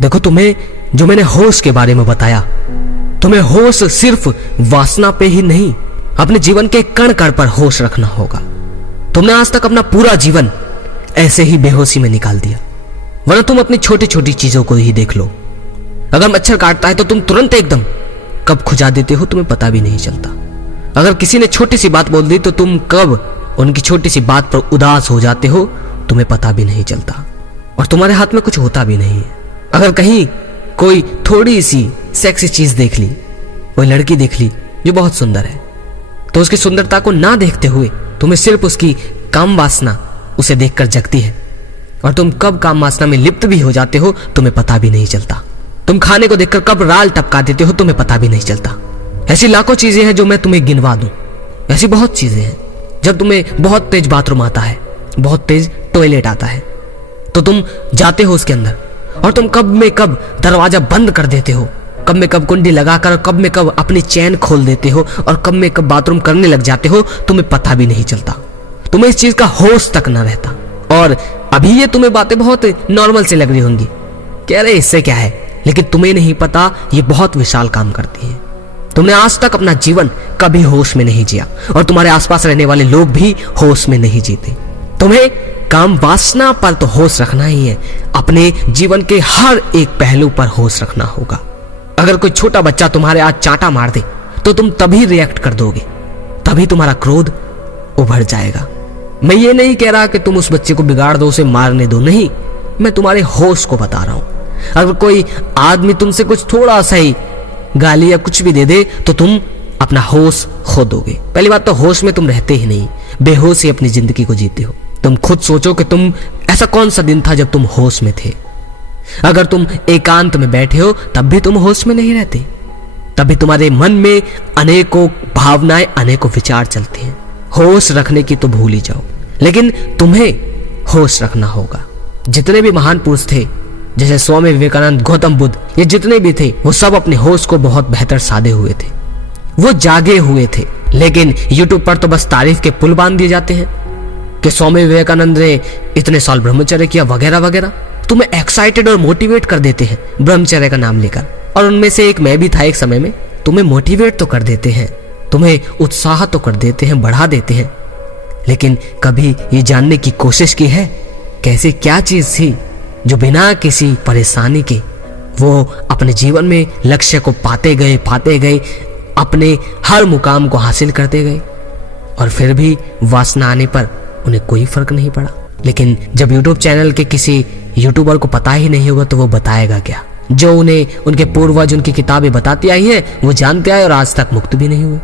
देखो, तुम्हें जो मैंने होश के बारे में बताया, तुम्हें होश सिर्फ वासना पे ही नहीं, अपने जीवन के कण कण पर होश रखना होगा। तुमने आज तक अपना पूरा जीवन ऐसे ही बेहोशी में निकाल दिया, वरना तुम अपनी छोटी छोटी चीजों को ही देख लो। अगर मच्छर काटता है तो तुम तुरंत एकदम कब खुजा देते हो, तुम्हें पता भी नहीं चलता। अगर किसी ने छोटी सी बात बोल दी तो तुम कब उनकी छोटी सी बात पर उदास हो जाते हो, तुम्हें पता भी नहीं चलता और तुम्हारे हाथ में कुछ होता भी नहीं है। अगर कहीं कोई थोड़ी सी सेक्सी चीज देख ली, कोई लड़की देख ली जो बहुत सुंदर है, तो उसकी सुंदरता को ना देखते हुए तुम्हें सिर्फ उसकी काम वासना उसे देखकर जगती है और तुम कब काम वासना में लिप्त भी हो जाते हो, तुम्हें पता भी नहीं चलता। तुम खाने को देखकर कब राल टपका देते हो, तुम्हें पता भी नहीं चलता। ऐसी लाखों चीजें हैं जो मैं तुम्हें गिनवा दूं, ऐसी बहुत चीजें हैं। जब तुम्हें बहुत तेज बाथरूम आता है, बहुत तेज टॉयलेट आता है, तो तुम जाते हो उसके अंदर और तुम कब में कब दरवाजा बंद कर देते हो, कब में कब कुंडी लगाकर, कब में कब अपनी चैन खोल देते हो और कब में कब बाथरूम करने लग जाते हो, तुम्हें पता भी नहीं चलता। तुम्हें इस चीज का होश तक न रहता। और अभी ये तुम्हें बातें बहुत नॉर्मल से लग रही होंगी, कह रहे इससे क्या है, लेकिन तुम्हें नहीं पता ये बहुत विशाल काम करती है। तुमने आज तक अपना जीवन कभी होश में नहीं जिया और तुम्हारे आसपास रहने वाले लोग भी होश में नहीं जीते। तुम्हें काम वासना पर तो होश रखना ही है, अपने जीवन के हर एक पहलू पर होश रखना होगा। अगर कोई छोटा बच्चा तुम्हारे आज चांटा मार दे तो तुम तभी रिएक्ट कर दोगे, तभी तुम्हारा क्रोध उभर जाएगा। मैं ये नहीं कह रहा कि तुम उस बच्चे को बिगाड़ दो, उसे मारने दो, नहीं, मैं तुम्हारे होश को बता रहा हूं। अगर कोई आदमी तुमसे कुछ थोड़ा सा ही गाली या कुछ भी दे दे तो तुम अपना होश खो दोगे। पहली बात तो होश में तुम रहते ही नहीं, बेहोश ही अपनी जिंदगी को जीते हो। तुम खुद सोचो कि तुम ऐसा कौन सा दिन था जब तुम होश में थे। अगर तुम एकांत में बैठे हो तब भी तुम होश में नहीं रहते, तभी तुम्हारे मन में अनेकों भावनाएं, अनेकों विचार चलते हैं। होश रखने की तो भूल ही जाओ, लेकिन तुम्हें होश रखना होगा। जितने भी महान पुरुष थे, जैसे स्वामी विवेकानंद, गौतम बुद्ध, ये जितने भी थे, वो सब अपने होश को बहुत बेहतर साधे हुए थे, वो जागे हुए थे। लेकिन यूट्यूब पर तो बस तारीफ के पुल बांध दिए जाते हैं कि स्वामी विवेकानंद ने इतने साल ब्रह्मचर्य किया वगैरह वगैरह। तुम्हें एक्साइटेड और मोटिवेट कर देते हैं ब्रह्मचर्य का नाम लेकर, और उनमें से एक मैं भी था एक समय में। तुम्हें मोटिवेट तो कर देते हैं, तुम्हें उत्साह तो कर देते हैं, बढ़ा देते हैं, लेकिन कभी ये जानने की कोशिश की है कैसे क्या चीज थी जो बिना किसी परेशानी के वो अपने जीवन में लक्ष्य को पाते गए, अपने हर मुकाम को हासिल करते गए, और फिर भी वासना आने पर उन्हें कोई फर्क नहीं पड़ा। लेकिन जब यूट्यूब चैनल के किसी यूट्यूबर को पता ही नहीं होगा तो वो बताएगा क्या? जो उन्हें उनके पूर्वज उनकी किताबें बताती आई हैं वो जानते आए और आज तक मुक्त भी नहीं हुए।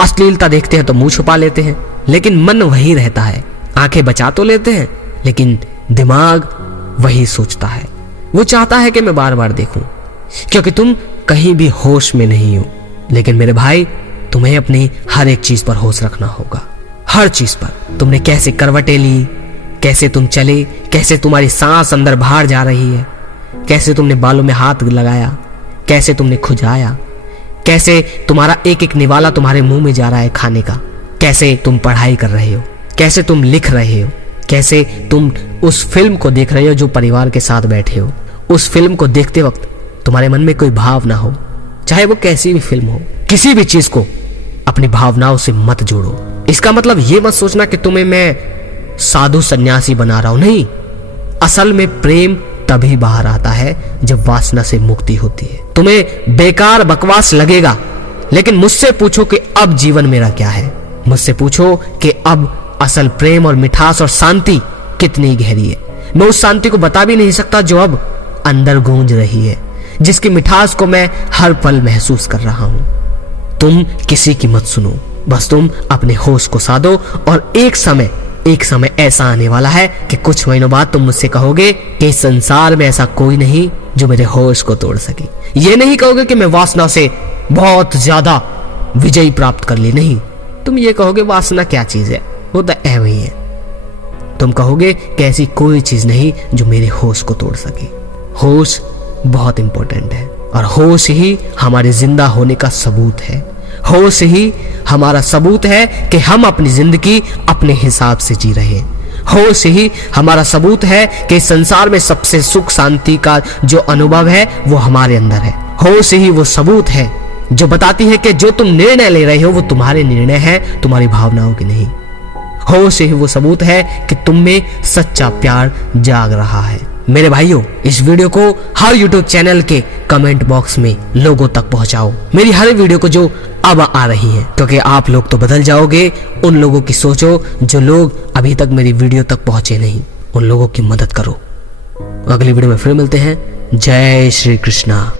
अश्लीलता देखते हैं तो मुंह छुपा लेते हैं, लेकिन मन वही रहता है। आंखें बचा तो लेते हैं, लेकिन दिमाग वही सोचता है, वो चाहता है कि मैं बार बार देखूं, क्योंकि तुम कहीं भी होश में नहीं हो। लेकिन मेरे भाई, तुम्हें अपनी हर एक चीज पर होश रखना होगा, हर चीज पर। तुमने कैसे करवटें ली, कैसे तुम चले, कैसे तुम्हारी सांस अंदर बाहर जा रही है, कैसे तुमने बालों में हाथ लगाया, कैसे तुमने खुजाया, कैसे तुम्हारा एक एक निवाला तुम्हारे मुंह में जा रहा है खाने का, कैसे तुम पढ़ाई कर रहे हो, कैसे तुम लिख रहे हो, कैसे तुम उस फिल्म को देख रहे हो जो परिवार के साथ बैठे हो। उस फिल्म को देखते वक्त तुम्हारे मन में कोई भाव ना हो, चाहे वो कैसी भी फिल्म हो। किसी भी चीज को अपनी भावनाओं से मत जोड़ो। इसका मतलब ये मत सोचना कि तुम्हें मैं साधु सन्यासी बना रहा हूं, नहीं। असल में प्रेम तभी बाहर आता है जब वासना से मुक्ति होती है। तुम्हें बेकार बकवास लगेगा, लेकिन मुझसे पूछो कि अब जीवन मेरा क्या है। मुझसे पूछो कि अब असल प्रेम और मिठास और शांति कितनी गहरी है। मैं उस शांति को बता भी नहीं सकता जो अब अंदर गूंज रही है, जिसकी मिठास को मैं हर पल महसूस कर रहा हूं। तुम किसी की मत सुनो, बस तुम अपने होश को साधो, और एक समय ऐसा आने वाला है कि कुछ महीनों बाद तुम मुझसे कहोगे कि इस संसार में ऐसा कोई नहीं जो मेरे होश को तोड़ सके। ये नहीं कहोगे कि मैं वासना से बहुत ज्यादा विजय प्राप्त कर ली, नहीं। तुम ये कहोगे वासना क्या चीज है, वो तो ऐव ही है। तुम कहोगे कि ऐसी कोई चीज नहीं जो मेरे होश को तोड़ सके। होश बहुत इंपॉर्टेंट है, और होश ही हमारे जिंदा होने का सबूत है। होश ही हमारा सबूत है कि हम अपनी जिंदगी अपने हिसाब से जी रहे हैं। होश ही हमारा सबूत है कि संसार में सबसे सुख शांति का जो अनुभव है वो हमारे अंदर है। होश ही वो सबूत है जो बताती है कि जो तुम निर्णय ले रहे हो वो तुम्हारे निर्णय है, तुम्हारी भावनाओं की नहीं। होश ही वो सबूत है कि तुम में सच्चा प्यार जाग रहा है। मेरे भाइयों, इस वीडियो को हर YouTube चैनल के कमेंट बॉक्स में लोगों तक पहुंचाओ, मेरी हर वीडियो को जो अब आ रही है, क्योंकि आप लोग तो बदल जाओगे। उन लोगों की सोचो जो लोग अभी तक मेरी वीडियो तक पहुंचे नहीं, उन लोगों की मदद करो। अगली वीडियो में फिर मिलते हैं। जय श्री कृष्णा।